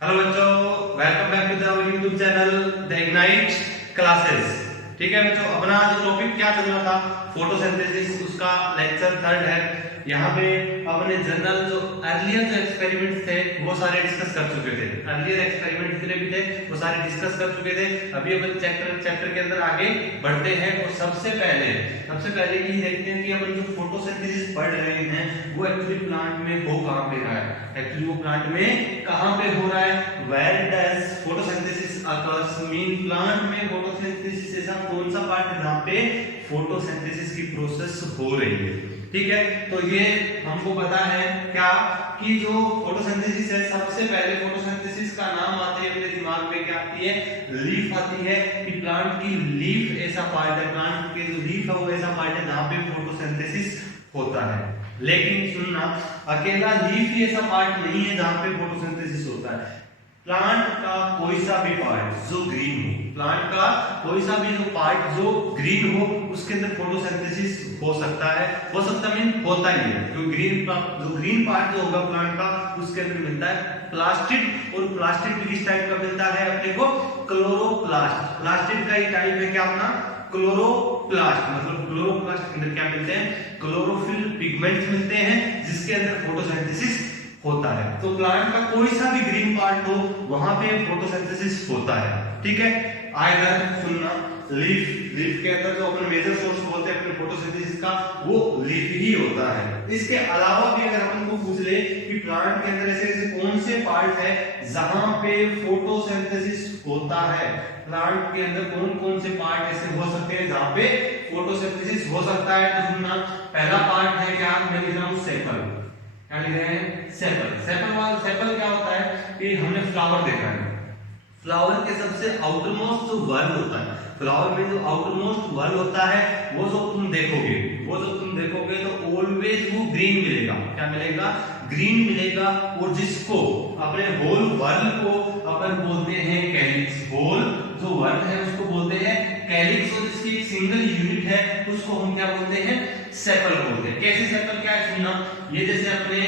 Hello बच्चों, welcome back to the our YouTube channel the ignite classes. ठीक है बच्चों, अपना जो टॉपिक क्या चल रहा था फोटोसिंथेसिस, उसका लेक्चर थर्ड है। यहाँ पे अपने जनरल जो अर्लियर जो एक्सपेरिमेंट्स थे वो सारे डिस्कस कर चुके थे। अर्लियर एक्सपेरिमेंट जितने भी थे वो सारे डिस्कस कर चुके थे। अभी अपन चैप्टर के अंदर आगे बढ़ते हैं और सबसे पहले ये देखते हैं कि अपन जो फोटोसिंथेसिस पढ़ रहे हैं वो एक्चुअली प्लांट में हो कहाँ पे रहा है। एक्चुअली वो प्लांट में कहां पे हो रहा है, where does photosynthesis occurs, mean plant में फोटोसिंथेसिस ऐसा कौन सा पार्ट है जहां पे फोटोसिंथेसिस की प्रोसेस हो रही है। ठीक है, तो ये हमको पता है क्या कि जो फोटोसिंथेसिस है, सबसे पहले फोटोसिंथेसिस का नाम आते ही अपने दिमाग में क्या आती है, लीफ आती है। कि प्लांट की लीफ ऐसा पार्ट है, प्लांट के जो लीफ है वो ऐसा पार्ट है जहां पे फोटोसिंथेसिस होता है। लेकिन सुनना, अकेला लीफ ही ऐसा पार्ट नहीं है जहां पे फोटोसिंथेसिस होता है। प्लांट का कोई सा भी पार्ट जो ग्रीन हो, प्लांट का कोई सा भी जो पार्ट जो ग्रीन हो, उसके अंदर फोटोसिंथेसिस हो सकता है। हो सकता मीन होता ही है। जो ग्रीन पार्ट जो होगा प्लांट का, उसके अंदर मिलता है प्लास्टिड। और प्लास्टिड भी किस टाइप का मिलता है अपने को, क्लोरोप्लास्ट। प्लास्टिड का ही टाइप है क्या अपना, क्लोरोप्लास्ट। मतलब क्लोरोप्लास्ट के अंदर क्या मिलते हैं, क्लोरोफिल पिगमेंट्स मिलते हैं जिसके अंदर फोटोसिंथेसिस होता है। तो प्लांट का कोई सा भी ग्रीन पार्ट हो वहां पे फोटोसिंथेसिस होता है। ठीक है, आइदर सुनना, लीफ के अंदर जो अपन मेजर सोर्स बोलते हैं अपने फोटोसिंथेसिस का, वो लीफ ही होता है। इसके अलावा भी अगर अपन को पूछ ले कि प्लांट के अंदर ऐसे ऐसे कौन से पार्ट है जहां पे फोटोसिंथेसिस होता है, प्लांट के अंदर कौन कौन से पार्ट ऐसे हो सकते हैं जहां पे फोटोसिंथेसिस हो सकता है, तो सुनना, पहला पार्ट है क्या, मैं लिख रहा हूं सेपल। क्या लिख रहे हैं, सेपल। सेपल क्या होता है कि हमने फ्लावर देखा है, फ्लावर के सबसे आउटरमोस्ट जो वर्ल होता है, फ्लावर में जो आउटरमोस्ट वर्ल होता है, वो जो तुम देखोगे तो ऑलवेज वो ग्रीन मिलेगा। क्या मिलेगा, ग्रीन मिलेगा। और जिसको अपने होल वर्ल को अपन बोलते हैं कैलिक्स। होल जो वर्ल है उसको बोलते हैं कैलिक्स, और जिसकी एक सिंगल यूनिट है उसको हम क्या बोलते हैं, सेपल बोलते हैं। कैसे सेपल, क्या है सुनना, ये जैसे अपने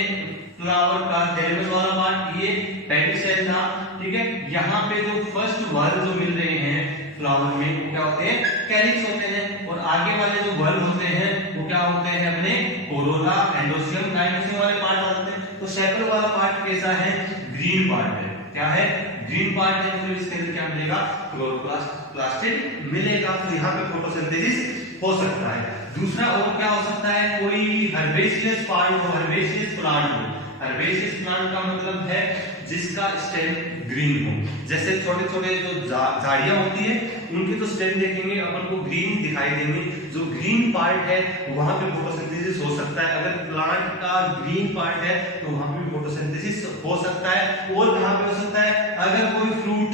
फ्लावर का थैलेमस वाला पार्ट, ये पेडिसेल था। ठीक है, यहाँ पे जो फर्स्ट वर्ल जो मिल रहे हैं फ्लावर में वो क्या होते हैं, कैलिक्स होते हैं। और आगे वाले जो वर्ल होते हैं वो क्या होते हैं अपने कोरोला, एंडोसियम, डायनोसियम वाले पार्ट होते हैं। तो सेपल वाला पार्ट कैसा है, ग्रीन पार्ट है। क्या है, ग्रीन पार्ट है। तो इसके अंदर क्या मिलेगा, क्लोरोप्लास्ट, प्लास्टिड मिलेगा। तो यहाँ पे फोटोसिंथेसिस हो सकता है। दूसरा और क्या हो सकता है, कोई हर्बेशियस पार्ट हो, हर्बेशियस प्लांट हो। हर्बेशियस प्लांट का मतलब है जिसका स्टेम ग्रीन हो। जैसे छोटे छोटे जो झाड़ियां होती है उनके तो स्टेम देखेंगे अपन को ग्रीन दिखाई देंगे। जो ग्रीन पार्ट है वहां पे फोटोसिंथेसिस हो सकता है। अगर प्लांट का ग्रीन पार्ट है तो वहां पे फोटोसिंथेसिस हो सकता है। और कहां पे हो सकता है, अगर कोई फ्रूट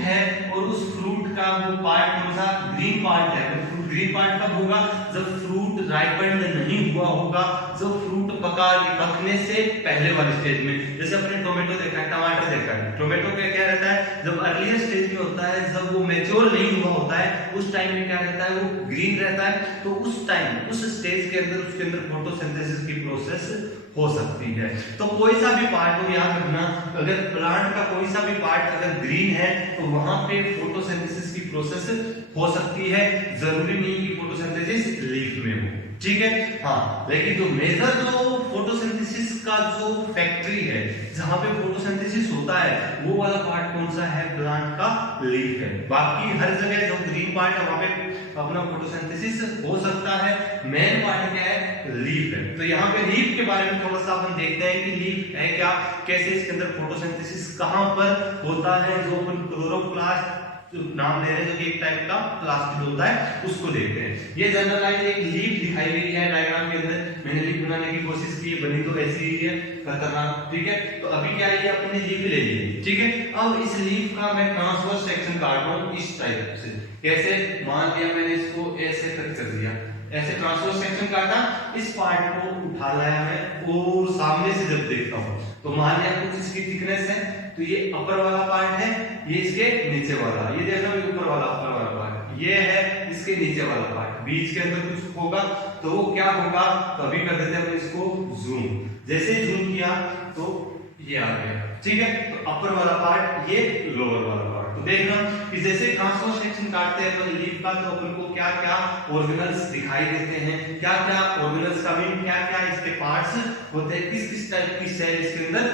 है और उस फ्रूट का वो पार्ट कौन सा, ग्रीन पार्ट है। तो ग्रीन पार्ट कब होगा, जब फ्रूट राइपेंड नहीं हुआ होगा, जो फ्रूट पकने से पहले वाले स्टेज में। जैसे अपने टोमेटो देखा है, टमाटर देखा है, टोमेटो का क्या रहता है, जब अर्लियर स्टेज में होता है, जब वो मैच्योर नहीं हुआ होता है, उस टाइम में क्या रहता है, वो ग्रीन रहता है। तो उस टाइम, उस स्टेज के अंदर उसके अंदर फोटोसिंथेसिस की प्रोसेस हो सकती है। तो कोई सा भी पार्ट हो, याद रखना, अगर प्लांट का कोई सा भी पार्ट अगर ग्रीन है तो वहां पे फोटोसिंथेसिस की प्रोसेस हो सकती है। जरूरी नहीं कि फोटोसिंथेसिस लीफ में हो। ठीक है, हाँ, लेकिन जो मेजर जो फोटोसिंथेसिस का जो फैक्ट्री है जहां पे फोटोसिंथेसिस होता है वो वाला पार्ट कौन सा है, प्लांट का लीफ है। बाकी हर जगह जो ग्रीन पार्ट है वहां पे अपना फोटोसिंथेसिस हो सकता है। मेन पार्ट क्या है, लीफ है। तो यहाँ पे लीफ के बारे में थोड़ा सा अपन देखते हैं कि लीफ है क्या, कैसे इसके अंदर फोटोसिंथेसिस कहां पर होता है। जो अपन क्लोरोप्लास्ट नाम ले रहे हैं, जो कि एक टाइप का प्लास्टिड होता है, उसको देखते हैं। ये जनरलाइज एक लीफ दिखाई गई है डायग्राम के अंदर। मैंने लीफ बनाने की कोशिश की, बनी तो ऐसी ही है, खतरनाक। ठीक है, तो अभी क्या है, अपने लीफ ले ली। ठीक है, अब इस लीफ का मैं ट्रांसवर्स सेक्शन काट रहा हूं इस टाइप से। कैसे, मान लिया मैंने इसको ऐसे कट कर दिया, ऐसे ट्रांसवर्स सेक्शन काटा, इस पार्ट को उठा लाया मैं और सामने से जब देखता हूं तो मान लिया कुछ इसकी थिकनेस है, तो ये अपर वाला पार्ट है, ये इसके नीचे वाला, ये देखो ये ऊपर वाला अपर वाला पार्ट, ये है इसके नीचे वाला पार्ट, बीच के अंदर कुछ होगा तो क्या होगा, तो अभी कर देते हैं इसको जूम। जैसे जूम किया तो ये आ गया, ठीक है। तो अपर वाला पार्ट, ये लोअर वाला पार्ट। तो देखना कि जैसे ट्रांसवर्स सेक्शन काटते हैं अपन लीफ का, तो अपन को क्या क्या ऑर्गेनल्स दिखाई देते हैं, क्या क्या ऑर्गेनल्स का मीन, क्या क्या इसके पार्ट्स होते हैं, किस किस टाइप की सेल इसके अंदर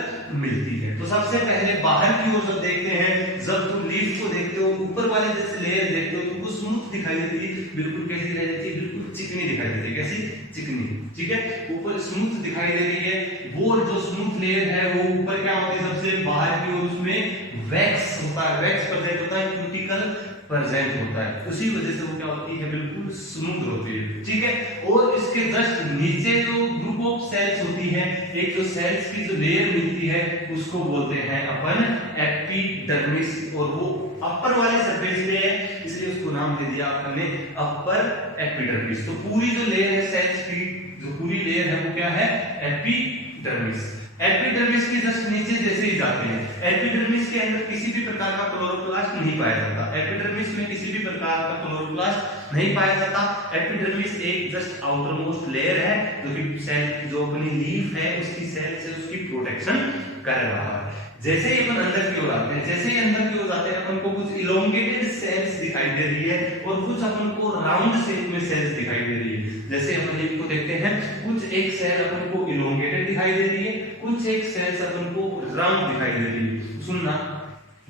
मिलती है। तो सबसे पहले बाहर की ओर जब देखते हैं, जब तुम लीफ को देखते हो, ऊपर वाले जैसे लेयर देखते हो, तुमको स्मूथ दिखाई देती है, बिल्कुल कैसी रह जाती है, बिल्कुल चिकनी दिखाई देती है, कैसी चिकनी, ठीक है। ऊपर स्मूथ दिखाई दे रही है, वो जो स्मूथ लेयर है वो ऊपर क्या होती है, सबसे बाहर की ओर उसमें वैक्स होता है, वैक्स प्रेजेंट होता है, क्यूटिकल प्रेजेंट होता है, उसी वजह से वो क्या होती है, बिल्कुल स्मूथ होती है, ठीक है। और इसके जस्ट नीचे जो ग्रुप ऑफ सेल्स होती है, एक जो सेल्स की जो लेयर मिलती है उसको बोलते हैं अपन एपिडर्मिस, और वो अपर वाले सरफेस पे है, इसलिए उसको नाम दे दिया आपने अपर एपिडर्मिस। तो पूरी जो लेयर है सेल्स की, जो पूरी लेयर है वो क्या है, एपिडर्मिस। एपिडर्मिस के जस्ट नीचे जैसे ही जाते हैं, एपिडर्मिस के अंदर किसी भी प्रकार का क्लोरोप्लास्ट नहीं पाया जाता, एपिडर्मिस में किसी भी प्रकार का क्लोरोप्लास्ट नहीं पाया जाता। एपिडर्मिस एक जस्ट आउटर मोस्ट लेयर है जो कि सेल, जो अपनी लीफ है उसकी सेल से उसकी प्रोटेक्शन कर रहा है। जैसे ही अपन अंदर की ओर आते हैं, जैसे ही अंदर की ओर जाते हैं, अपन को कुछ इलोंगेटेड सेल्स दिखाई दे रही है और कुछ अपन को राउंड शेप में सेल्स दिखाई दे रही है। जैसे अपन लीफ को देखते हैं, कुछ एक सेल अपन को इलोंगेटेड दिखाई दे रही है, कुछ एक सेल्स अपन को राउंड दिखाई दे रही है। सुनना,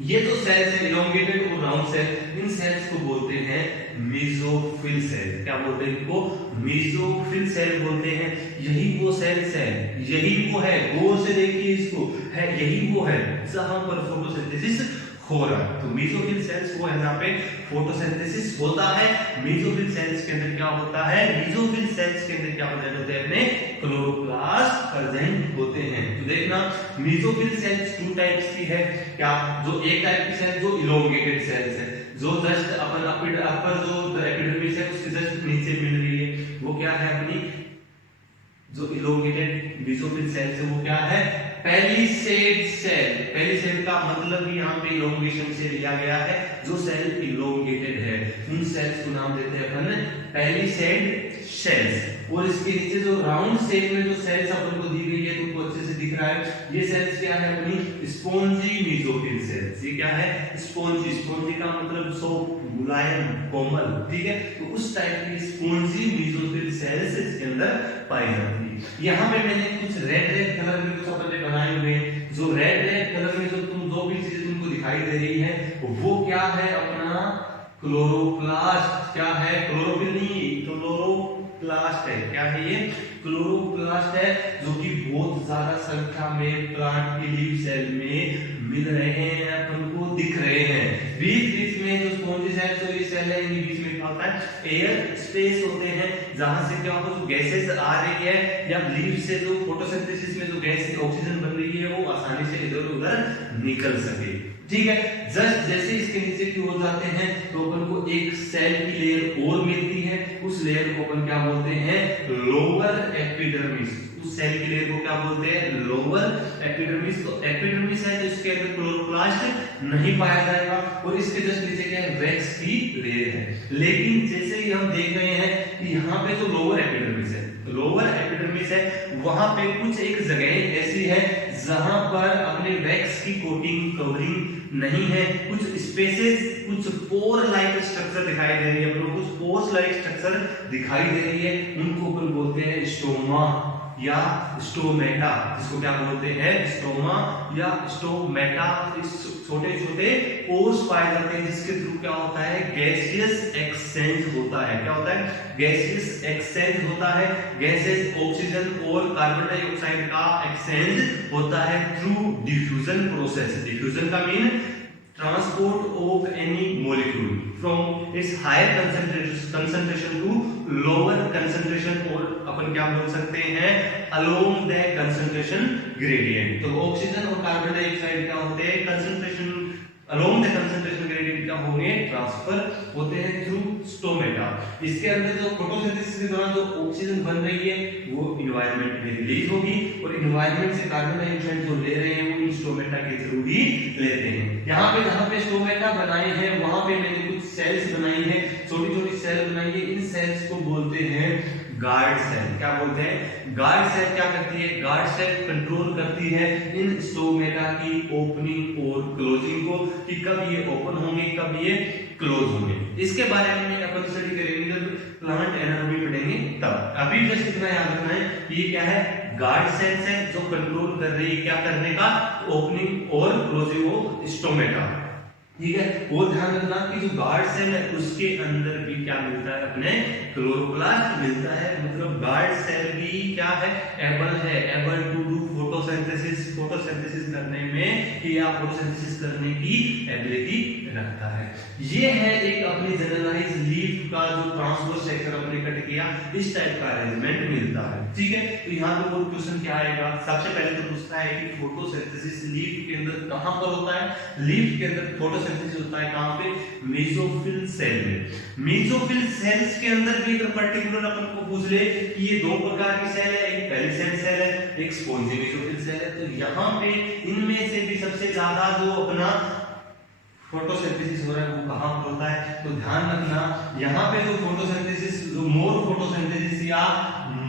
ये जो सेल्स है इलोंगेटेड और राउंड सेल, इन सेल्स को बोलते हैं मेसोफिल सेल। क्या बोलते हैं इनको, मेसोफिल सेल बोलते हैं। यही वो सेल्स है, यही वो है, गौर से देखिए इसको, है यही वो है जहां पर फोटोसिंथेसिस हो रहा है। तो मेसोफिल सेल्स वो है जहां पे फोटोसिंथेसिस होता है। मेसोफिल सेल्स के अंदर क्या होता है, मेसोफिल सेल्स के अंदर क्या प्रेजेंट होते हैं, अपने क्लोरोप्लास्ट प्रेजेंट होते हैं। तो देखना, मेसोफिल सेल्स टू टाइप्स की है, क्या, जो एक टाइप की सेल जो इलोंगेटेड सेल्स है, जो जस्ट अपन अपर जो एपिडर्मिस है उसके जस्ट नीचे मिल रही है, वो क्या है, अपनी जो इलोंगेटेड मेसोफिल सेल्स है वो क्या है, पेलिसेड सेल। पेलिसेड का मतलब ही यहाँ पे इलोंगेशन से लिया गया है, जो सेल इलोंगेटेड है उन सेल्स को नाम देते हैं अपन पेलिसेड सेल्स। और इसके नीचे जो राउंड शेप में जो सेल्स अपन को दी गई है, तुमको अच्छे से दिख रहा है, ये सेल्स क्या है, अपनी स्पॉन्जी मेसोफिल सेल्स। ये क्या है, स्पॉन्जी, स्पॉन्जी का मतलब सॉफ्ट, मुलायम, कोमल, ठीक है। तो उस टाइप की स्पॉन्जी मेसोफिल सेल्स इसके अंदर पाई जाती है। यहाँ पे मैंने कुछ रेड कलर में कुछ अपने बनाए हुए हैं, जो रेड कलर में जो तुम दो भी चीजें तुमको दिखाई दे रही है, वो क्या है, अपना क्लोरोप्लास्ट। क्या है, क्लोरोफिल नहीं, क्लोरोप्लास्ट है। क्या है ये, क्लोरोप्लास्ट है, जो कि बहुत ज्यादा संख्या में प्लांट की लीफ सेल में मिल रहे हैं, अपन को दिख रहे हैं। बीच बीच में जो स्पॉन्जी सेल्स तो ये सेल है, इनके बीच में क्या होता है, एयर स्पेस होते हैं, जहां से क्या होता है, गैसेस आ रही है, या लीफ से जो फोटोसिंथेसिस में जो गैस ऑक्सीजन बन रही है वो आसानी से इधर उधर निकल सके, ठीक है। जस्ट जैसे इसके नीचे की ओर जाते हैं तो अपन को एक सेल की लेयर और मिलती है, उस लेयर को अपन क्या बोलते हैं, लोअर एपिडर्मिस। उस सेल की लेयर को क्या बोलते हैं, लोअर एपिडर्मिस। तो एपिडर्मिस है, तो इसके अंदर क्लोरोप्लास्ट नहीं पाया जाएगा, और इसके जस्ट नीचे क्या है, वैक्स की लेयर है। लेकिन जैसे ही हम देख रहे हैं कि यहाँ पे जो लोअर एपिडर्मिस है, लोअर एपिडर्मिस है, वहां पे कुछ एक जगह ऐसी है जहां पर अपने वैक्स की कोटिंग, कवरिंग नहीं है, कुछ स्पेसेस, कुछ पोर लाइक स्ट्रक्चर दिखाई दे रही है, कुछ पोर्स लाइक स्ट्रक्चर दिखाई दे रही है, उनको अपन बोलते हैं स्टोमा या स्टोमेटा। जिसको क्या बोलते हैं, स्टोमा या स्टोमेटा। छोटे छोटे पोर्स पाए जाते हैं, जिसके थ्रू क्या होता है, गैसियस एक्सचेंज होता है। क्या होता है, गैसियस एक्सचेंज होता है। गैसेस, ऑक्सीजन और कार्बन डाइऑक्साइड का एक्सचेंज होता है थ्रू डिफ्यूजन प्रोसेस। डिफ्यूजन का mean transport of any molecule from its higher concentration to lower concentration, और अपन क्या बोल सकते हैं, along the concentration gradient। तो ऑक्सीजन और कार्बन डाइऑक्साइड क्या होते हैं, concentration along the concentration gradient क्या होंगे, ट्रांसफर होते हैं थ्रू स्टोमेटा। इसके अंदर जो फोटोसिंथेसिस के दौरान जो ऑक्सीजन बन रही है वो एनवायरनमेंट में रिलीज होगी, और एनवायरनमेंट से कार्बन डाइऑक्साइड जो ले रहे हैं वो इन स्टोमेटा के थ्रू ही लेते हैं। यहाँ पे जहाँ पे स्टोमेटा बनाए हैं वहां पे मैंने कुछ सेल्स बनाई है, छोटी छोटी सेल बनाई है, इन सेल्स को बोलते हैं गार्ड सेल। क्या बोलते हैं? गार्ड सेल क्या करती है? गार्ड सेल कंट्रोल करती है इन स्टोमेटा की ओपनिंग और क्लोजिंग को, कि कब ये ओपन होंगे, कब ये क्लोज होंगे। इसके बारे में अपन स्टडी करेंगे जब प्लांट एनाटॉमी पढ़ेंगे तब। अभी जस्ट इतना याद रखना है, ये क्या है? गार्ड सेल्स है जो कंट्रोल कर रही है क्या करने का? ओपनिंग और क्लोजिंग ऑफ स्टोमेटा। ठीक है, वो ध्यान रखना कि जो गार्ड सेल है उसके अंदर भी क्या मिलता है? अपने क्लोरोप्लास्ट मिलता है। मतलब गार्ड सेल भी क्या है? Able to do photosynthesis, photosynthesis करने में, कि या फोटोसिंथेसिस करने की एबिलिटी रखता है। ये है एक अपनी जनरलाइज लीफ का जो ट्रांसवर्स सेक्टर अपने कट किया, इस टाइप का अरेंजमेंट मिलता है। ठीक है, तो यहाँ पे वो क्वेश्चन क्या आएगा? सबसे पहले तो पूछता है कि फोटोसिंथेसिस लीफ के अंदर कहां पर होता है? लीफ के अंदर फोटोसिंथेसिस होता है कहां पे? मेसोफिल सेल में। मेसोफिल सेल्स के अंदर भी अगर पर्टिकुलर अपन को पूछ ले कि ये दो प्रकार की सेल है, एक पेरिसेंट सेल है, एक स्पॉन्जी मेसोफिल सेल है, तो यहाँ पे इनमें से भी सबसे ज्यादा जो अपना फोटोसिंथेसिस हो रहा है वो कहां पर होता है? तो ध्यान रखना यहाँ पे जो फोटोसिंथेसिस, जो मोर फोटोसिंथेसिस या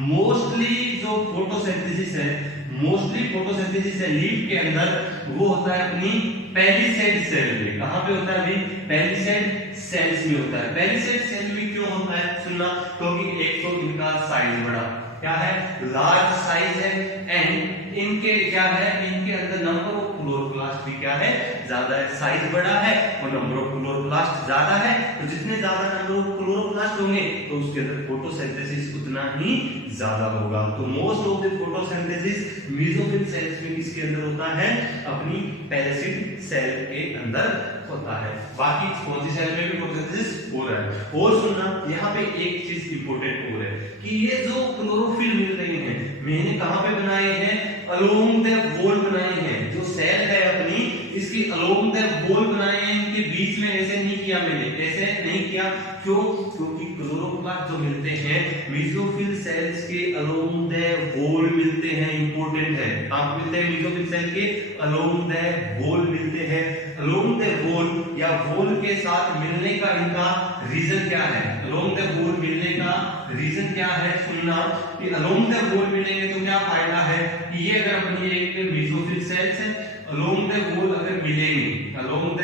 मोस्टली जो फोटोसिंथेसिस है, मोस्टली फोटोसिंथेसिस है लीफ के अंदर, वो होता है अपनी पेरिसेड सेल में। कहां पे होता है? अभी पेरिसेड सेल्स में होता है। पेरिसेड सेल में क्यों होता है? सुनना, क्योंकि एक तो इनका साइज बड़ा, क्या है? लार्ज साइज है, एंड इनके क्या है? इनके अंदर नंबर ऑफ क्लोरोप्लास्ट भी क्या है? ज्यादा है। साइज बड़ा है और नंबर ऑफ क्लोरोप्लास्ट ज्यादा है, तो जितने ज्यादा नंबर ऑफ क्लोरोप्लास्ट होंगे तो उसके अंदर फोटोसिंथेसिस उतना ही ज्यादा होगा। तो most of the photosynthesis mesophyll cells में किसके अंदर होता है? अपनी पेरिसेड सेल के अंदर होता है। बाकी स्पॉन्जी सेल में भी फोटोसिंथेसिस हो रहा है। और सुनना, यहाँ पे एक चीज इंपॉर्टेंट और है कि ये जो क्लोरोफिल मिल रही है, मैंने कहां पे बनाए हैं? अलोंग द वॉल बनाए हैं। जो सेल है अपनी, इसकी अलोंग द वॉल बनाए हैं, इनके बीच में ऐसे नहीं किया मैंने, ऐसे नहीं किया। क्यों? क्योंकि क्लोरोप्लास्ट जो मिलते हैं मेसोफिल सेल्स के अलोंग द वॉल मिलते हैं, इंपॉर्टेंट है। कहां मिलते हैं? मेसोफिल सेल के अलोंग द वॉल मिलते हैं। अलोंग द वॉल या वॉल के साथ मिलने का इनका रीजन क्या है? अलोंग द वॉल मिलने का रीजन क्या है? सुनना कि अलोंग द वॉल मिलेंगे तो क्या फायदा है कि ये अगर अपनी एक मेसोफिल सेल्स है, अलोंग द वॉल अगर मिलेंगे, अलोंग द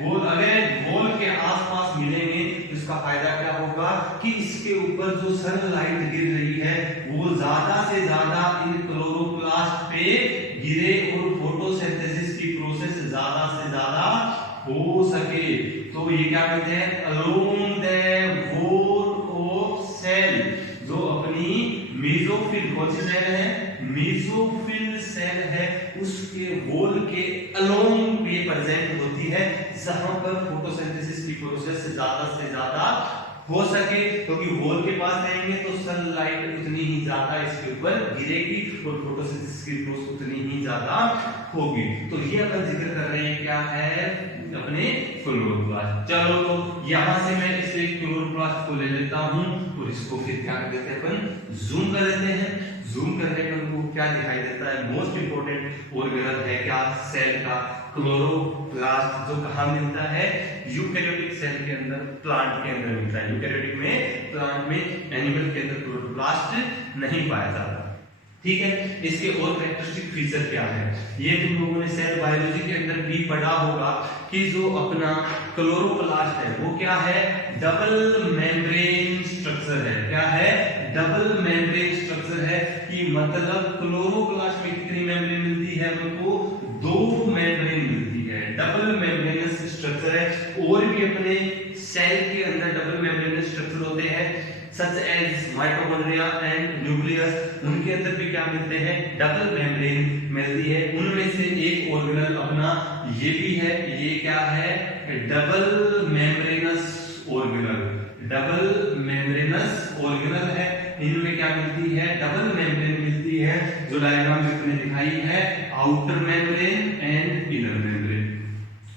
वॉल अगर वॉल के आसपास मिलेंगे तो इसका फायदा क्या होगा कि इसके ऊपर जो सनलाइट गिर रही है वो ज्यादा से ज्यादा इन क्लोरोप्लास्ट पे गिरे और फोटोसिंथेसिस की प्रोसेस ज्यादा से ज्यादा हो सके। तो ये क्या कहते हैं? Along the wall of cell, जो अपनी मेसोफिल, कौन सी सेल है? मेसोफिल सेल है, उसके वॉल के अलोंग पे प्रेजेंट होती है, जहां पर फोटोसिंथेसिस की प्रोसेस ज्यादा से ज्यादा हो सके। क्योंकि वॉल के पास रहेंगे तो सनलाइट उतनी ही ज्यादा इसके ऊपर गिरेगी और फोटोसिंथेसिस की प्रोसेस उतनी ही ज्यादा होगी। तो ये अपन जिक्र कर रहे हैं क्या है? अपने क्लोरोप्लास्ट। चलो तो यहां से मैं इसे क्लोरोप्लास्ट को ले लेता हूं और इसको फिर क्या कर देते हैं? अपन जूम कर लेते हैं। जूम करने पर हमको क्या दिखाई देता है? मोस्ट इंपोर्टेंट ऑर्गेनल है क्या? सेल का क्लोरोप्लास्ट, जो कहां मिलता है? यूकैरियोटिक सेल के अंदर, प्लांट के अंदर मिलता है। यूकैरियोटिक में, प्लांट में, एनिमल के अंदर क्लोरोप्लास्ट नहीं पाया जाता। ठीक है, इसके और कैरेक्टरिस्टिक फीचर क्या है? ये तुम लोगों ने सेल बायोलॉजी के अंदर भी पढ़ा होगा कि जो अपना क्लोरोप्लास्ट है वो क्या है? डबल मेम्ब्रेन स्ट्रक्चर है। क्या है? डबल मेम्ब्रेन स्ट्रक्चर है, कि मतलब क्लोरोप्लास्ट में कितनी मेम्ब्रेन मिलती है? हमको 2 मेम्ब्रेन मिलती है। डबल मेम्ब्रेनस स्ट्रक्चर है। और भी अपने सेल के अंदर डबल मेम्ब्रेनस स्ट्रक्चर होते हैं, such as mitochondria and nucleus. उनके अंदर भी क्या मिलते हैं? डबल मेम्ब्रेन मिलती है। उनमें से एक ऑर्गेनल अपना ये भी है। ये क्या है? Double membranous organelle. Double membranous organelle है। इनमें क्या मिलती है? डबल मेम्ब्रेन मिलती है, जो डायग्राम में मैंने दिखाई है, outer membrane and inner membrane.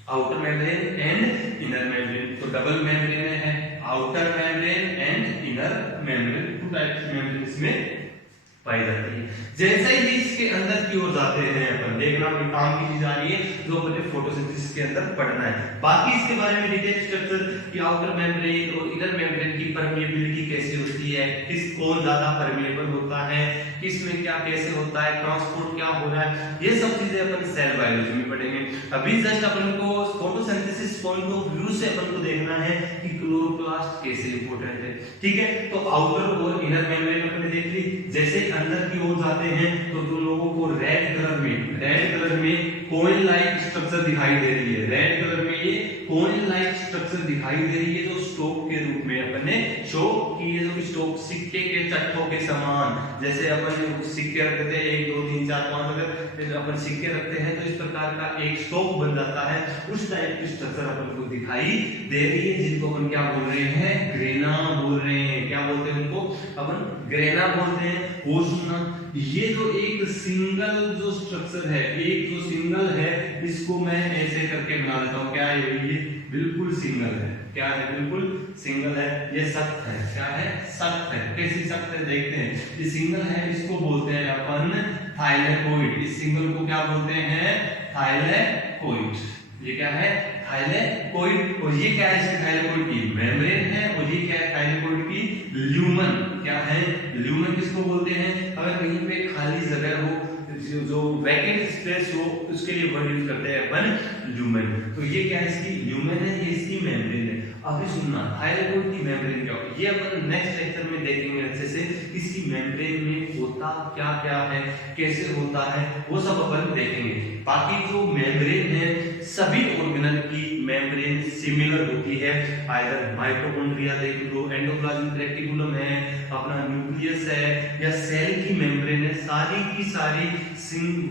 Outer membrane and inner membrane. तो डबल मेम्ब्रेन है, outer membrane and inner membrane, 2 types की मेम्ब्रेन इसमें पाई जाती है। जैसे ही इसके अंदर की ओर जाते हैं अपन, देखना कोई काम की चीज आ रही है जो अपने फोटोसिंथेसिस के अंदर पढ़ना है। बाकी इसके बारे में डिटेल स्ट्रक्चर कि आउटर मेम्ब्रेन और इनर मेम्ब्रेन की परमिएबिलिटी कैसे होती है, किस कौन ज्यादा परमिएबल होता है, किस में क्या कैसे होता है, ट्रांसपोर्ट क्या हो रहा है, ये सब चीजें अपन सेल बायोलॉजी में पढ़ेंगे। अभी जस्ट अपन को फोटोसिंथेसिस पॉइंट ऑफ व्यू से अपन को देखना है कि क्लोरोप्लास्ट कैसे इंपॉर्टेंट है। ठीक है, तो आउटर और इनर मेम्ब्रेन अपन ने देख ली। जैसे अंदर की ओर जाते हैं तो तुम लोगों को रेड कलर में कोइन लाइक स्ट्रक्चर दिखाई दे रही है। रेड कलर में ये कोइन लाइक स्ट्रक्चर दिखाई दे रही है, जो स्टोक के रूप में अपन ने शो की है। जो स्टोक सिक्के के चट्टों के समान, जैसे अपन सिक्के रखते हैं 1 2 3 4 5 अगर अपन सिक्के रखते हैं तो इस प्रकार का एक स्टोक बन जाता है। उस टाइप की स्ट्रक्चर अपन को दिखाई दे रही है, जिनको अपन क्या बोल रहे हैं, ग्रेना बोल रहे हैं। क्या बोलते हैं उनको अपन, ग्रेना बोलते हैं। वो सुनना, ये जो एक सिंगल जो स्ट्रक्चर है, एक जो सिंगल है, इसको मैं ऐसे करके बना देता हूं। क्या है ये, बिल्कुल सिंगल है। क्या है, बिल्कुल सिंगल है। ये सख्त है। क्या है, सख्त है। कैसी सख्त है देखते हैं। ये सिंगल है, इसको बोलते हैं अपन थाइलेकोइड। इस सिंगल को क्या बोलते हैं, थाइलेकोइड। ये क्या है, थाइलेकोइड। और ये क्या है, इसकी थाइलेकोइड की मेम्ब्रेन है। और ये क्या है, थाइलेकोइड की ल्यूमन। क्या है, ल्यूमन किसको बोलते हैं, अगर कहीं पे खाली जगह हो, जो वैकेंट स्पेस हो, उसके लिए वर्ड यूज करते हैं अपन ल्यूमन। तो ये क्या है, इसकी ल्यूमन है, ये इसकी मेम्ब्रेन है। अभी सुनना, थाइलेकोइड की मेम्ब्रेन क्या हो, ये अपन नेक्स्ट लेक्चर में देखेंगे अच्छे से। इसकी मेम्ब्रेन में होता क्या क्या है, कैसे होता है, वो सब अपन देखेंगे। बाकी जो मेम्ब्रेन है, सभी ऑर्गेनल की मेम्ब्रेन सिमिलर होती है। आइदर माइटोकॉन्ड्रिया देख लो, एंडोप्लाज्मिक रेटिकुलम है, अपना न्यूक्लियस है, या सेल की मेम्ब्रेन है, सारी की सारी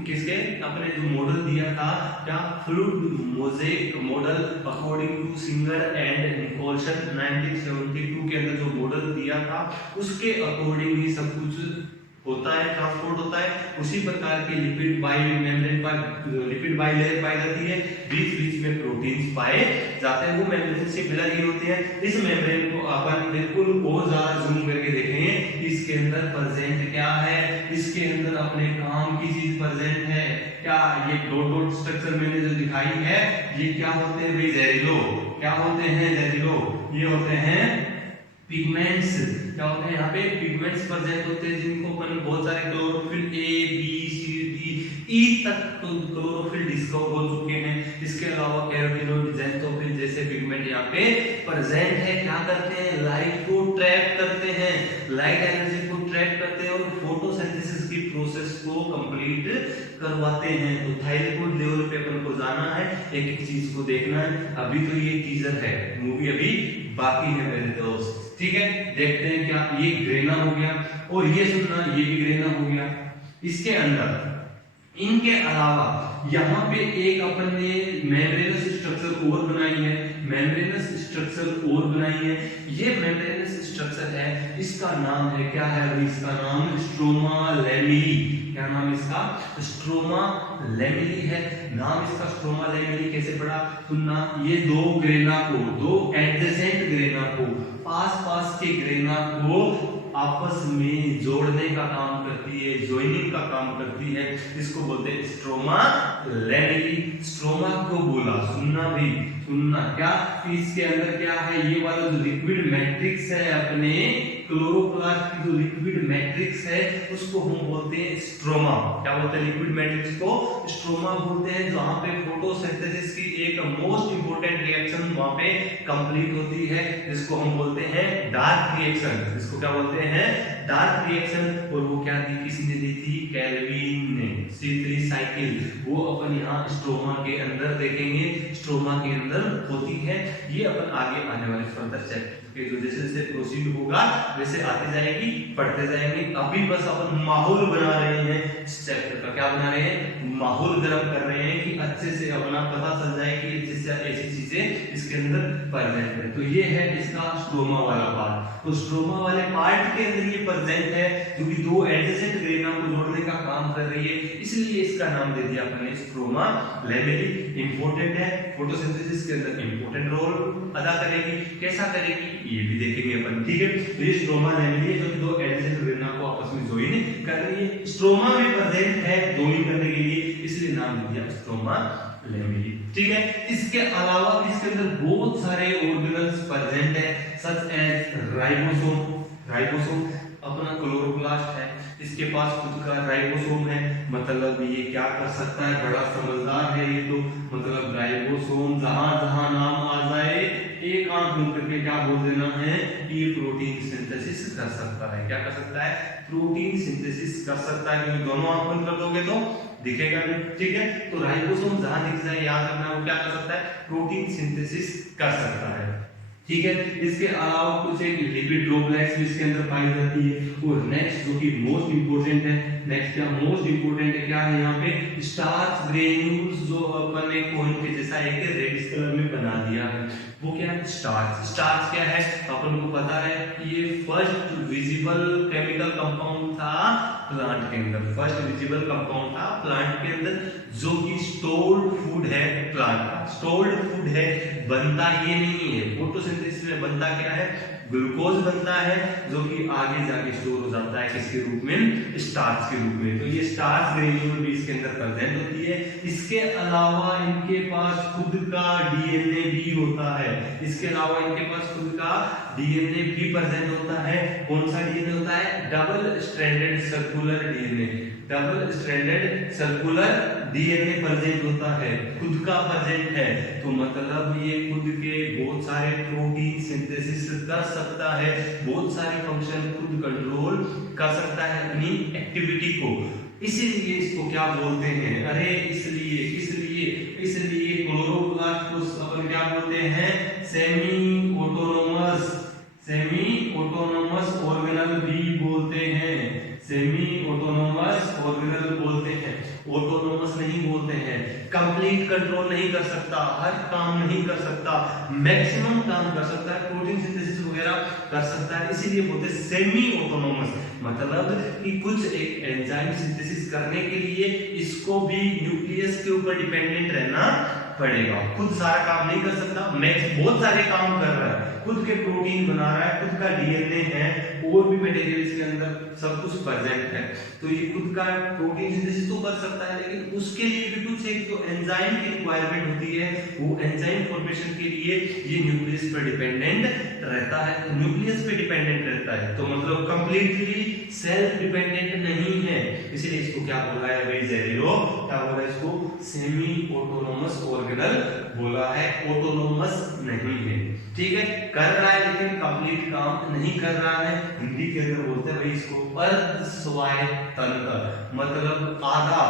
किसके, अपने जो मॉडल दिया था, क्या fluid mosaic model according to Singer and Nicolson 1972 के अंदर जो मॉडल दिया था, उसके अकॉर्डिंग ही सब कुछ होता है, ट्रांसपोर्ट होता है। उसी प्रकार के लिपिड बाई मेम्ब्रेन पर लिपिड बाई लेयर पाई जाती है, बीच बीच में प्रोटीन्स पाए जाते हैं, वो मेम्ब्रेन से मिला ही होते हैं। इस मेम्ब्रेन को अपन बिल्कुल और ज्यादा जूम करके देखेंगे, इसके अंदर प्रेजेंट क्या है, इसके अंदर अपने काम की चीज प्रेजेंट है क्या। ये डॉट डॉट स्ट्रक्चर मैंने जो दिखाई है, ये क्या होते हैं भाई, जहरीलो। क्या होते हैं, जहरीलो। ये होते हैं पिगमेंट्स। क्या होते हैं, यहाँ पे पिगमेंट्स प्रेजेंट होते हैं, जिनको अपन बहुत सारे chlorophyll A B C D E तक तो क्लोरोफिल डिस्कवर हो चुके हैं। इसके अलावा कैरोटीनोइड, ज़ैंथोफिल जैसे पिगमेंट यहाँ पे प्रेजेंट है। क्या करते हैं, लाइट को ट्रैप करते हैं, लाइट एनर्जी को ट्रैप करते हैं और फोटोसिंथेसिस की प्रोसेस को कंप्लीट करवाते हैं। तो थाइलेकोइड लेवल पे अपन को जाना है, एक एक चीज को देखना है। अभी तो ये टीजर है, मूवी अभी बाकी है मेरे दोस्त। ठीक है, देखते हैं क्या। ये ग्रेना हो गया, और ये सुनना, ये भी ग्रेना हो गया। इसके अंदर इनके अलावा यहाँ पे एक अपन ने मेम्ब्रेनस स्ट्रक्चर और बनाई है, मेम्ब्रेनस स्ट्रक्चर और बनाई है। ये मेम्ब्रेनस स्ट्रक्चर है, इसका नाम है, क्या है अभी, इसका नाम स्ट्रोमा लेमिली। क्या नाम इसका, स्ट्रोमा लेमिली है। नाम इसका स्ट्रोमा लेमिली कैसे पड़ा, सुनना। ये दो ग्रेना को, दो एडजेसेंट ग्रेना को, पास पास के ग्रेना को आपस में जोड़ने का काम करती है, जॉइनिंग का काम करती है। इसको बोलते हैं स्ट्रोमा लेमिली। स्ट्रोमा को बोला, सुनना भी, सुनना क्या, इसके अंदर क्या है, ये वाला जो लिक्विड मैट्रिक्स है, अपने क्लोरोप्लास्ट की जो लिक्विड मैट्रिक्स है, उसको हम बोलते हैं स्ट्रोमा। क्या बोलते हैं, लिक्विड मैट्रिक्स को स्ट्रोमा बोलते हैं। जहां पे फोटोसिंथेसिस की एक मोस्ट इंपोर्टेंट रिएक्शन वहां पे कंप्लीट होती है, जिसको हम बोलते हैं डार्क रिएक्शन। इसको क्या बोलते हैं, डार्क रिएक्शन। और वो क्या दी, किसने दी थी, कैल्विन ने, C3 साइकिल। वो अपन यहाँ स्ट्रोमा के अंदर देखेंगे, स्ट्रोमा के अंदर होती है। ये अपन आगे आने वाले फर्दर चैप्टर के जो जैसे जैसे प्रोसीड होगा वैसे आते जाएगी, पढ़ते जाएंगे। अभी बस अपन माहौल बना रहे हैं इस चैप्टर का। क्या बना रहे हैं, माहौल गर्म कर रहे हैं कि अच्छे से अपना पता चल जाए कि जिससे ऐसी चीजें इसके अंदर प्रेजेंट है। तो ये है इसका स्ट्रोमा वाला पार्ट। तो स्ट्रोमा वाले पार्ट के अंदर ये प्रेजेंट है, क्योंकि दो एडजेसेंट ग्रेना को जोड़ने का काम कर रही है, इसलिए इसका नाम दे दिया अपने स्ट्रोमा लैमेली। इंपॉर्टेंट है, फोटोसिंथेसिस के अंदर इंपॉर्टेंट रोल अदा करेगी। कैसा करेगी ये भी देखेंगे अपन, ठीक है। तो ये स्ट्रोमा लैमेली है जो कि दो एडजेसेंट ग्रेना को आपस में ज्वाइन कर रही है। स्ट्रोमा में प्रेजेंट है ज्वाइन करने के लिए, इसलिए नाम दे दिया स्ट्रोमा लैमेली, ठीक है। इसके अलावा इसके अंदर बहुत सारे ऑर्गेनल्स प्रेजेंट है, सच एज राइबोसोम अपना क्लोरोप्लास्ट है, इसके पास खुद का राइबोसोम है। मतलब ये क्या कर सकता है, बड़ा समझदार है ये तो। मतलब राइबोसोम जहां जहां नाम आ जाए एक आंख बंद करके क्या बोल देना है, ये प्रोटीन सिंथेसिस कर सकता है। क्या कर सकता है, प्रोटीन सिंथेसिस कर सकता है, क्योंकि दोनों आंख बंद कर दोगे तो दिखेगा नहीं, ठीक है। तो राइबोसोम जहां दिख जाए याद रखना वो क्या कर सकता है, प्रोटीन सिंथेसिस कर सकता है, ठीक है। इसके अलावा कुछ एक लिपिड ड्रॉपलेट्स भी इसके अंदर पाई जाती है। और नेक्स्ट जो कि मोस्ट इंपोर्टेंट है, नेक्स्ट क्या मोस्ट इंपोर्टेंट है, क्या है यहाँ पे स्टार्च ग्रेन्यूल्स, जो अपन ने कोन के जैसा एक रेड कलर में बना दिया है, वो क्या है, स्टार्च। स्टार्च क्या है अपन को पता है, ये फर्स्ट विजिबल केमिकल कंपाउंड था प्लांट के अंदर, फर्स्ट विजिबल कंपाउंड था प्लांट के अंदर, जो कि स्टोर्ड फूड है प्लांट का, स्टोर्ड फूड है, बनता ये नहीं है। फोटोसिंथेसिस में बनता क्या है, ग्लूकोज बनता है, जो कि आगे जाके स्टोर हो जाता है किसके रूप में, स्टार्च के रूप में। तो ये स्टार्च ग्रेन्यूल भी इसके अंदर प्रेजेंट होती है। इसके अलावा इनके पास खुद का डीएनए भी होता है, इसके अलावा इनके पास खुद का डीएनए भी प्रेजेंट होता है। कौन सा डीएनए होता है, double stranded circular DNA, double stranded circular DNA present होता है, खुद का प्रेजेंट है। तो मतलब ये खुद के बहुत सारे प्रोटीन सिंथेसिस कर सकता है, बहुत सारे फंक्शन खुद कंट्रोल कर सकता है अपनी एक्टिविटी को। इसीलिए इसको क्या बोलते हैं, अरे इसलिए इसलिए इसलिए क्लोरोप्लास्ट को अपन क्या बोलते हैं, सेमी ऑटोनोमस ऑर्गेनल भी बोलते हैं, सेमी ऑटोनोमस ऑर्गेनल बोलते हैं। ऑटोनोमस नहीं बोलते हैं, कंप्लीट कंट्रोल नहीं कर सकता, हर काम नहीं कर सकता, मैक्सिमम काम कर सकता है, प्रोटीन सिंथेसिस वगैरह कर सकता है, इसीलिए बोलते हैं सेमी ऑटोनोमस। मतलब कि कुछ एक एंजाइम सिंथेसिस करने के लिए इसको भी न्यूक्लियस के ऊपर डिपेंडेंट रहना पड़ेगा, खुद सारा काम नहीं कर सकता, बहुत सारे काम कर रहा है, खुद के प्रोटीन बना रहा है, खुद का डीएनए है, और भी मटेरियल इसके अंदर सब कुछ प्रेजेंट है। तो ये खुद का प्रोटीन सिंथेसिस तो कर सकता है, लेकिन उसके लिए भी कुछ एक जो एंजाइम की रिक्वायरमेंट होती है, वो एंजाइम फॉर्मेशन के लिए ये न्यूक्लियस पर डिपेंडेंट रहता है, न्यूक्लियस पे डिपेंडेंट रहता है। तो मतलब कंप्लीटली सेल्फ डिपेंडेंट नहीं है, इसीलिए इसको क्या बोला है भाई, ज़ेरिलो क्या बोला है इसको, सेमी ऑटोनोमस ऑर्गेनल बोला है, ऑटोनोमस नहीं है, ठीक है। कर रहा है लेकिन कंप्लीट काम नहीं कर रहा है। हिंदी के अंदर बोलते हैं भाई इसको अर्ध स्वायत्त तंत्र, मतलब आधा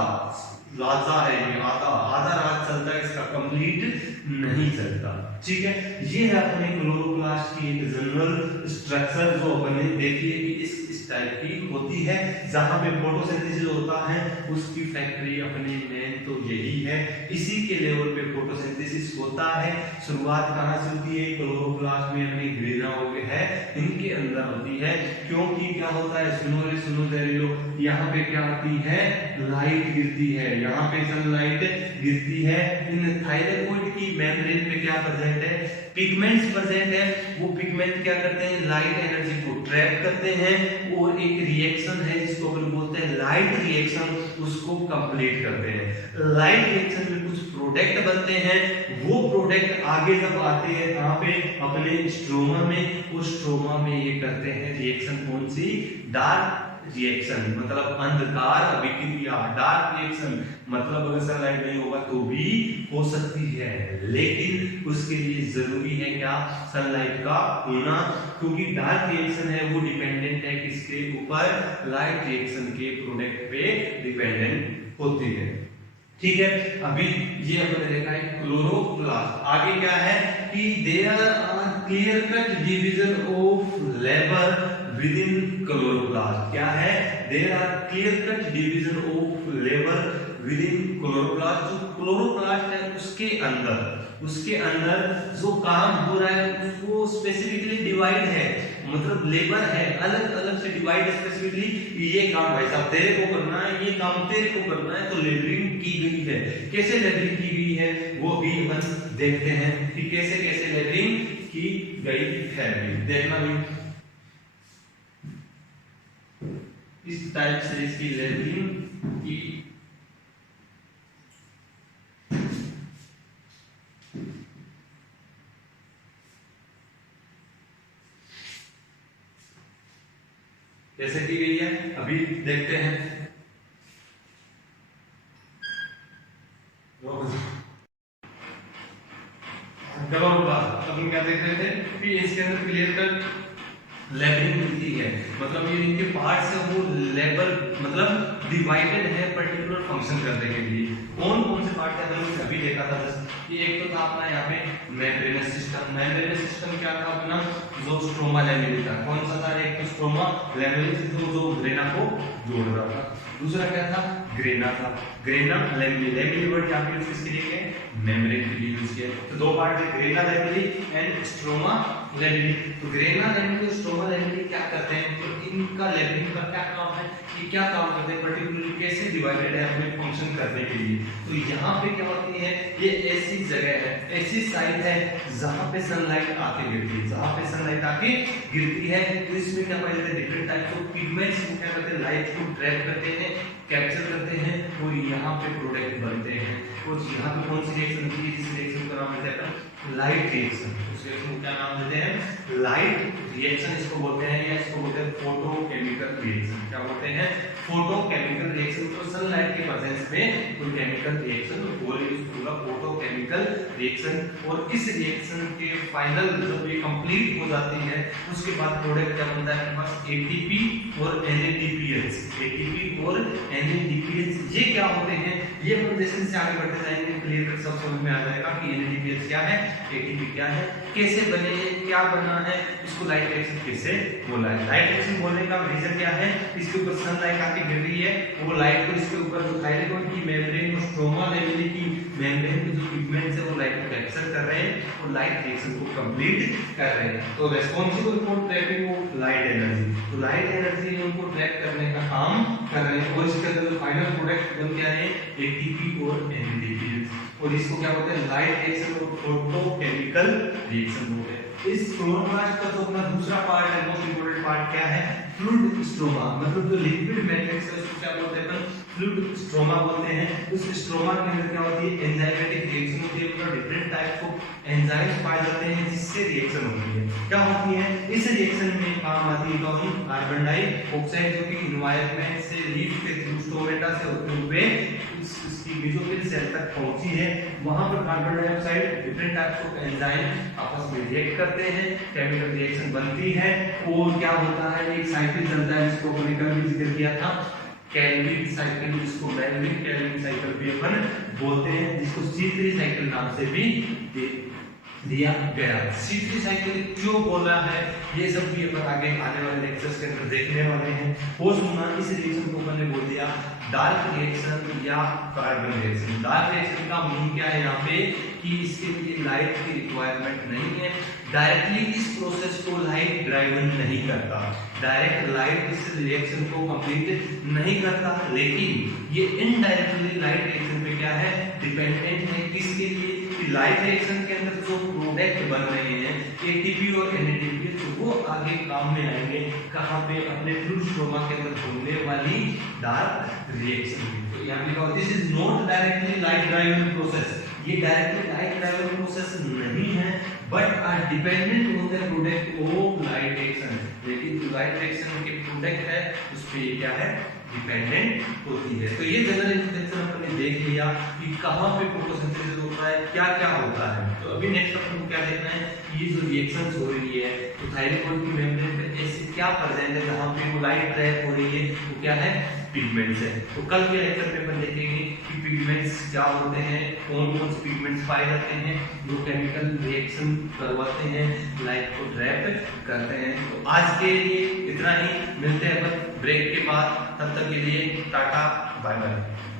राजा है, ये आधा राज चलता है, इसका कंप्लीट नहीं चलता, ठीक है। ये है अपने क्लोरोप्लास्ट की एक जनरल स्ट्रक्चर जो अपने देखी है कि इस टाइप की होती है, जहां पे फोटोसिंथेसिस होता है उसकी फैक्ट्री अपनी मेन तो यही है, इसी के लेवल पे फोटोसिंथेसिस होता है। शुरुआत कहां से होती है, क्लोरोप्लास्ट में अपनी ग्रेना वगैरह है इनके अंदर होती है, क्योंकि क्या होता है, सुनो ज़ेरिलो, यहाँ पे क्या आती है, लाइट गिरती है, यहाँ पे सनलाइट गिरती है, इन थायलाकोइड की मेम्ब्रेन पे क्या प्रेजेंट है, पिगमेंट्स प्रेजेंट है। वो पिगमेंट क्या करते हैं, लाइट एनर्जी को ट्रैप करते हैं, और एक रिएक्शन है जिसको अपन बोलते हैं लाइट रिएक्शन, उसको कंप्लीट करते हैं। लाइट रिएक्शन में कुछ प्रोडक्ट बनते हैं, वो प्रोडक्ट आगे जब आते हैं कहां पे, अपने स्ट्रोमा में, उस स्ट्रोमा में ये करते हैं रिएक्शन, कौन सी, डार्क रिएक्शन, मतलब अंधकार अभिक्रिया, डार्क रिएक्शन, मतलब अगर सनलाइट नहीं होगा तो भी हो सकती है, लेकिन उसके लिए जरूरी है क्या, सनलाइट का होना, क्योंकि डार्क रिएक्शन है वो डिपेंडेंट है किसके ऊपर, लाइट रिएक्शन के प्रोडक्ट पे डिपेंडेंट होती है, ठीक है। अभी ये हमने देखा है क्लोरोप्लास्ट। आगे क्या है कि there are clear cut division of labour within chloroplast. क्या है, there are clear cut division of labour within chloroplast. जो क्लोरोप्लास्ट है उसके अंदर जो काम हो रहा है उसको स्पेसिफिकली डिवाइड है, मतलब लेबर है, अलग अलग से डिवाइड है स्पेसिफिकली, ये काम भाई साहब तेरे को करना है, ये काम तेरे को करना है, तो लेबरिंग की गई है। कैसे लेबरिंग की गई है वो भी अपन देखते हैं कि कैसे कैसे लेबरिंग की गई है। देखना भी इस टाइप से इसकी लेबरिंग की कैसे की गई है अभी देखते हैं। अपन क्या देख रहे थे कि इसके अंदर क्लियर कट लेबरिंग मिलती है, मतलब ये इनके पार्ट्स है वो लेबर मतलब डिवाइडेड है पर्टिकुलर फंक्शन करने के लिए। कौन कौन से पार्ट है हमने अभी देखा था बस कि एक तो था अपना यहाँ पे मेम्ब्रेनस सिस्टम क्या था अपना जो स्ट्रोमा लैमेलिस था। कौन सा था? एक तो स्ट्रोमा लैमेलिस जो ग्रेना को जोड़ रहा था, दूसरा क्या था? ग्रेना था, ग्रेना लैमेली। लैमेली वर्ड यहाँ पे किसके लिए है? मेम्ब्रेन के लिए यूज किया। तो दो पार्ट है grana lamellae and stroma lamellae. तो ग्रेना लैमेली और स्ट्रोमा लैमेली क्या करते हैं, तो इनका लेबरिंग का क्या काम है, ये क्या काम करते हैं, पर्टिकुलरली कैसे डिवाइडेड है अपने फंक्शन करने के लिए। तो यहाँ पे क्या होती है, ये ऐसी जगह है, ऐसी साइट है जहाँ पे सनलाइट आके गिरती है, जहाँ पे सनलाइट आके गिरती है। तो इसमें क्या पाया जाता है, डिफरेंट टाइप्स ऑफ पिगमेंट्स को क्या करते हैं, लाइट को ट्रैप करते हैं, कैप्चर करते हैं और यहाँ पे प्रोडक्ट बनते हैं। और यहाँ पे कौन सी रिएक्शन होती है, जिस रिएक्शन का नाम देते हैं लाइट रिएक्शन। उस रिएक्शन को क्या नाम देते हैं? लाइट रिएक्शन इसको बोलते हैं, या इसको बोलते हैं फोटोकेमिकल रिएक्शन। क्या बोलते हैं? Photochemical reaction. तो सनलाइट के प्रेजेंस में कोई केमिकल रिएक्शन बोले इसको फोटोकेमिकल रिएक्शन। और इस रिएक्शन के फाइनल जब ये कंप्लीट हो जाती है उसके बाद प्रोडक्ट क्या बनता है, बस एटीपी और NADPH। एटीपी और NADPH ये क्या होते हैं, ये हम जैसे से आगे बढ़ते जाएंगे क्लियर कट सब समझ में आ जाएगा कि NADPH क्या है, एटीपी क्या है, कैसे बने, क्या बना है, इसको लाइट रिएक्शन कैसे बोला है। लाइट रिएक्शन बोलने का रीजन क्या है, इसके ऊपर सनलाइट आके गिर रही है, वो लाइट को इसके ऊपर जो थायराइड की मेम्ब्रेन और स्ट्रोमा लैमेली की मेम्ब्रेन के जो पिगमेंट्स है वो लाइट को कैप्चर कर रहे हैं और लाइट रिएक्शन को कंप्लीट कर रहे हैं। तो responsible for trapping of light energy, तो लाइट एनर्जी उनको ट्रैप करने का काम कर रहे हैं। और इसके अंदर जो फाइनल प्रोडक्ट बन गया है एटीपी और NADPH। और इसको क्या बोलते हैं, लाइट रिएक्शन और फोटोकेमिकल रिएक्शन बोलते हैं। इस क्लोरोप्लास्ट का तो अपना दूसरा पार्ट है, मोस्ट इंपोर्टेंट पार्ट क्या है, फ्लूइड स्ट्रोमा, मतलब जो लिक्विड मैट्रिक्स है उसको क्या बोलते हैं, फ्लूइड स्ट्रोमा बोलते हैं। उस स्ट्रोमा के अंदर क्या होती है, एंजाइमेटिक रिएक्शन होती है, मतलब डिफरेंट टाइप ऑफ एंजाइम्स पाए जाते हैं जिससे रिएक्शन होती है। क्या होती है, इस रिएक्शन में काम आती है कार्बन डाइऑक्साइड जो कि एनवायरनमेंट से लीफ के थ्रू स्टोमेटा से होते हुए इसकी मेसोफिल सेल तक पहुंची है। वहां पर carbon dioxide different types of enzyme आपस में रिएक्ट करते हैं, केमिकल रिएक्शन बनती है और क्या होता है, एक साइकिल चलता है जिसको हमने कल भी जिक्र किया था, कैल्विन साइकिल, जिसको मैलविन कैल्विन साइकिल भी अपन बोलते हैं, जिसको C3 साइकिल नाम से भी दिया गया। C3 साइकिल क्यों बोला है ये सब भी अपन आगे आने वाले लेक्चर्स के अंदर देखने वाले हैं। हो सुना इस रिएक्शन को अपन ने बोल दिया डार्क रिएक्शन या कार्बन रिएक्शन। डार्क रिएक्शन का मीनिंग क्या है यहाँ पे कि इसके लिए लाइट की रिक्वायरमेंट नहीं है, डायरेक्टली इस प्रोसेस को लाइट ड्राइवन नहीं करता, डायरेक्ट लाइट इस रिएक्शन को कंप्लीट नहीं करता, लेकिन ये इनडायरेक्टली लाइट रिएक्शन पे क्या है, डिपेंडेंट है। किसके लिए कि लाइट रिएक्शन के अंदर जो प्रोडक्ट बन रहे हैं एटीपी और NADPH वो आगे काम में आएंगे कहाँ पे, अपने फ्लूइड स्ट्रोमा के अंदर होने वाली डार्क रिएक्शन। तो यहाँ लिखा हुआ this is not directly light driven process, ये डायरेक्टली लाइट ड्राइवन प्रोसेस नहीं है, but are dependent on the product of light reaction. लेकिन जो लाइट रिएक्शन के प्रोडक्ट है उस पे क्या है, डिपेंडेंट होती है। तो ये जनरल इंट्रोडक्शन अपन ने देख लिया कि कहाँ पे फोटोसिंथेसिस होता है, क्या क्या होता है। तो अभी नेक्स्ट अपन को क्या देखना है, ये जो रिएक्शंस हो रही है तो थायराइड की मेम्ब्रेन पे ऐसे क्या प्रेजेंट है जहाँ पे वो लाइट ट्रैप हो रही है, वो क्या है, पिगमेंट्स है। तो कल के लेक्चर में अपन देखेंगे कि पिगमेंट्स क्या होते हैं, कौन कौन से पिगमेंट्स पाए जाते हैं जो केमिकल रिएक्शन करवाते हैं, लाइट को ट्रैप करते हैं। तो आज के लिए इतना ही, मिलते हैं अपन ब्रेक के बाद, तब तक के लिए टाटा बाय बाय।